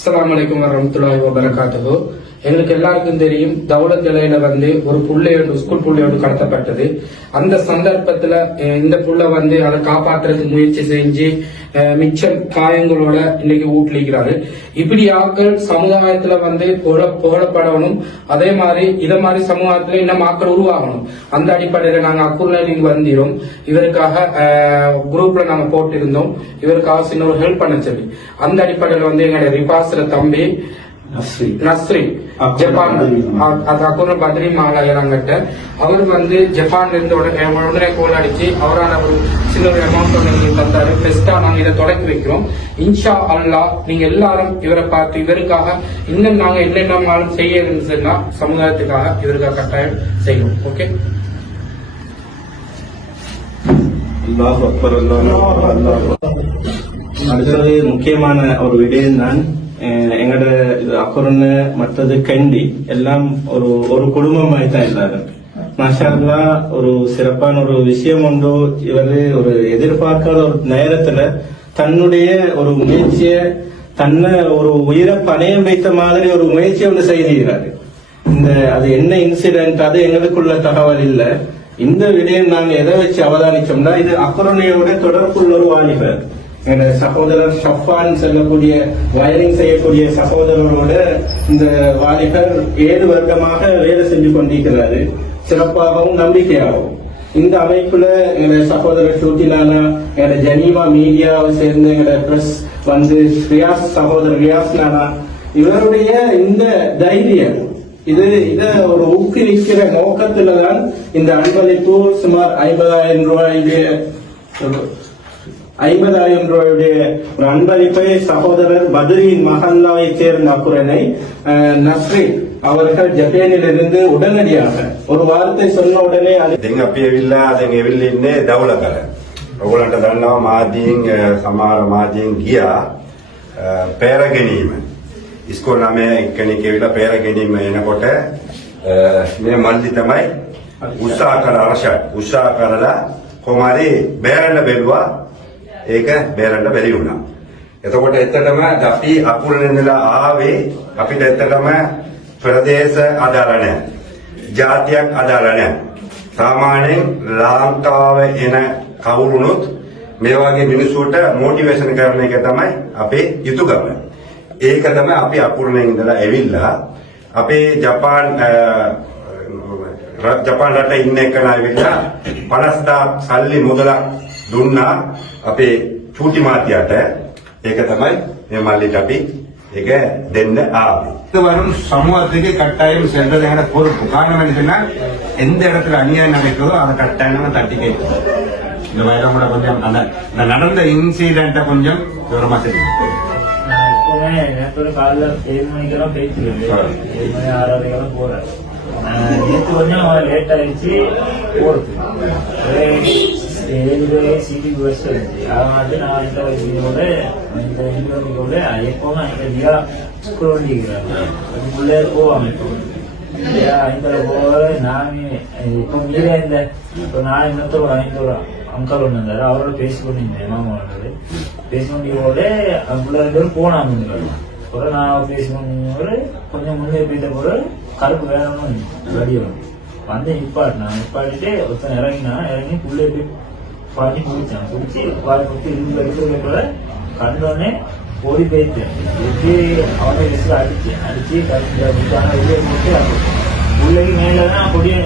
అస్సలం అయికం వరహతుల్లా వబర్కాతూ எங்களுக்கு எல்லாருக்கும் தெரியும் தௌலத் இலையில வந்து ஒரு புள்ளையோடு ஸ்கூல் புள்ளையோடு கடத்தப்பட்டது. அந்த சந்தர்ப்பத்துல இந்த புள்ள வந்து அதை காப்பாற்றுறதுக்கு முயற்சி செஞ்சு மிச்சம் காயங்களோட இன்னைக்கு ஊட்டிக்கிறாரு இப்படி ஆக்கள் சமுதாயத்துல வந்து புகழ புகழப்படணும். அதே மாதிரி இத மாதிரி சமுதாயத்துல இன்னும் ஆக்கள் உருவாகணும். அந்த அடிப்படையில நாங்க அக்குர்லைனிங் வந்திரும். இவருக்காக குரூப்ல நாங்க போட்டிருந்தோம். இவருக்காக சின்ன ஒரு ஹெல்ப் பண்ண சொல்லி. அந்த அடிப்படையில வந்து எங்களுடைய ரிபாஸ்ல தம்பி நஸ்ரி ஜப்பான் அது அக்குர்ல பத்ரி மாலாயிரங்கிட்ட அவர் வந்து ஜப்பான்ல இருந்து உடனே உடனே கோல் அடிச்சு அவரான ஒரு சின்ன ஒரு அமௌண்ட் ஒன்று தந்தாரு பெஸ்டா நாங்க இதை தொடக்கி வைக்கிறோம் இன்ஷா அல்லாஹ் நீங்க எல்லாரும் இவரை பார்த்து இவருக்காக இன்னும் நாங்க என்னென்னமாலும் செய்ய இருந்துச்சுன்னா சமுதாயத்துக்காக இவருக்காக கட்டாயம் செய்யணும் ஓகே அல்லாஹ் அக்பர் அல்லாஹ். அடுத்தது முக்கியமான ஒரு விடயம் தான் அஹ் எங்கட இது அக்குறன்னு மற்றது கண்டி எல்லாம் ஒரு ஒரு குடும்பமாய் தான் எல்லாரும். மாஷால்லா ஒரு சிறப்பான ஒரு விஷயம் உண்டு இவரு ஒரு எதிர்பார்க்காத ஒரு நேரத்துல தன்னுடைய ஒரு முயற்சிய தன்னை ஒரு உயிரை பணயம் வைத்த மாதிரி ஒரு முயற்சியை ஒன்று செய்திருக்கிறாரு. இந்த அது என்ன இன்சிடென்ட் அது எங்களுக்குள்ள தகவல் இல்லை. இந்த விடயம் நாங்க எதை வச்சு அவதானிச்சோம்னா இது அக்குரணையோட தொடர்புள்ள ஒரு வாலிபர். எங்க சகோதரர் ஷஃபான் செல்லக்கூடிய வயரிங் செய்யக்கூடிய சகோதரரோட இந்த வாலிபர் ஏழு வருடமாக வேலை செஞ்சு கொண்டிருக்கிறாரு. சிறப்பாகவும் நம்பிக்கையாகவும். இந்த அமைப்புல எங்க சகோதரர் ஷூட்டிலானா எங்க ஜனீவா மீடியாவை சேர்ந்த எங்க பிரஸ் வந்து ரியாஸ் சகோதரர் ரியாஸ் நானா இவருடைய இந்த தைரியம் இது இத ஒரு ஊக்குவிக்கிற நோக்கத்துலதான் இந்த அன்பளிப்பு சுமார் ஐம்பதாயிரம் ரூபாய் ஐம்பதாயிரம் ரூபாயுடைய ஒரு அன்பளிப்பை சகோதரர் பத்ரியின் மஹல்லாவை சேர்ந்த அக்குரனை அஹ், நஸ்ரின் அவர்கள் ஜப்பானிலிருந்து உடனடியாக ஒரு வார்த்தை சொன்ன உடனே அது ඉතින් අපි ඇවිල්ලා දැන් ඇවිල්ලා ඉන්නේ දවල කර. ඔයගොල්ලන්ට දන්නවා මාදීන් අ, සමහර මාදීන් ගියා අ, පෙර ගැනීම. ඉස්කෝල ළමයා එක්කෙනෙක් ඇවිල්ලා පෙර ගැනීම එනකොට අ, මේ මල්ලි තමයි උත්සාහ කළ අරෂත් උත්සාහ කරලා කොමාරි බේරන්න බැලුවා ඒක බේරන්න බැරි වුණා. එතකොට ඇත්තටම අපි අකුල් ඉඳලා ආවේ අපිට ඇත්තටම ප්‍රදේශ අදාළ නැහැ. ජාතියක් අදාළ නැහැ. සාමාන්‍යයෙන් ලාංකාව එන කවුරුනොත් මේ වගේ මිනිස්සුන්ට මොටිවේෂන් කරන එක තමයි අපේ යුතුයකම. ඒක තමයි අපි අකුරණේ ඉඳලා ඇවිල්ලා අපේ ජපාන් අ, ර- ජපාන් රටේ ඉන්න එකන ඇවිල්ලා 50000 සල්ලි මුදලක් දුන්නා අපේ චූටි මාත්‍යට. ඒක තමයි මේ මල්ලිට අපි ඒක දෙන්න ආවේ. இது வரும் சமூகத்துக்கு கட்டாயம் சென்றது என பொறுப்பு காரணம் என்ன சொன்னா எந்த இடத்துல அநியாயம் நடக்குதோ அதை கட்டாயம் நம்ம தட்டி கேட்கணும் இந்த வயலம் கூட கொஞ்சம் அந்த இந்த நடந்த இன்சிடென்ட்டை கொஞ்சம் விவரமா தெரியும் நான் எப்பவுமே நேற்று காலைல ஏழு மணிக்கெல்லாம் பேச்சு ஏழு மணி ஆறரைக்கெல்லாம் போறேன் நான் நேற்று கொஞ்சம் லேட் ஆயிடுச்சு போறது ஒரே ஏழு சிடி பஸ் இருந்துச்சு அதனால நான் இந்த இதோட இந்த இன்டர்வியூட எப்பவுமே அந்த தியா ஸ்கூல் அதுக்குள்ளே போவாங்க இப்போ இல்லையா ஐந்தரை போக நானே இப்போ மீறே இந்த இப்போ நான் இன்னொருத்தர் ஒரு அங்கல் ஒன்று இருந்தாரு அவரோட பேசிக்கொண்டிருந்தேன் மாமா வந்தது பேசிக்கொண்டியோட அங்குள்ள ரெண்டு பேரும் போனாங்க அப்புறம் நான் பேசிக்கொண்டு கொஞ்சம் முன்னே போயிட்ட பிறகு கருப்பு வேணும்னு வடிவம் வந்து நிப்பாட்டினா நிப்பாட்டிட்டு ஒருத்தன் இறங்கினா இறங்கி புள்ளை போய் பாட்டி குடிச்சான் குடிச்சு பால் குடிச்சு இருந்து எடுக்கிறதுக்குள்ள கண்டோடனே ஓடி போயிட்டேன் எப்படி அவனை விசில் அடிச்சு அடிச்சு கருப்பு ஆனால் வெளியே போட்டு உள்ளே மேலே தான் கொடிய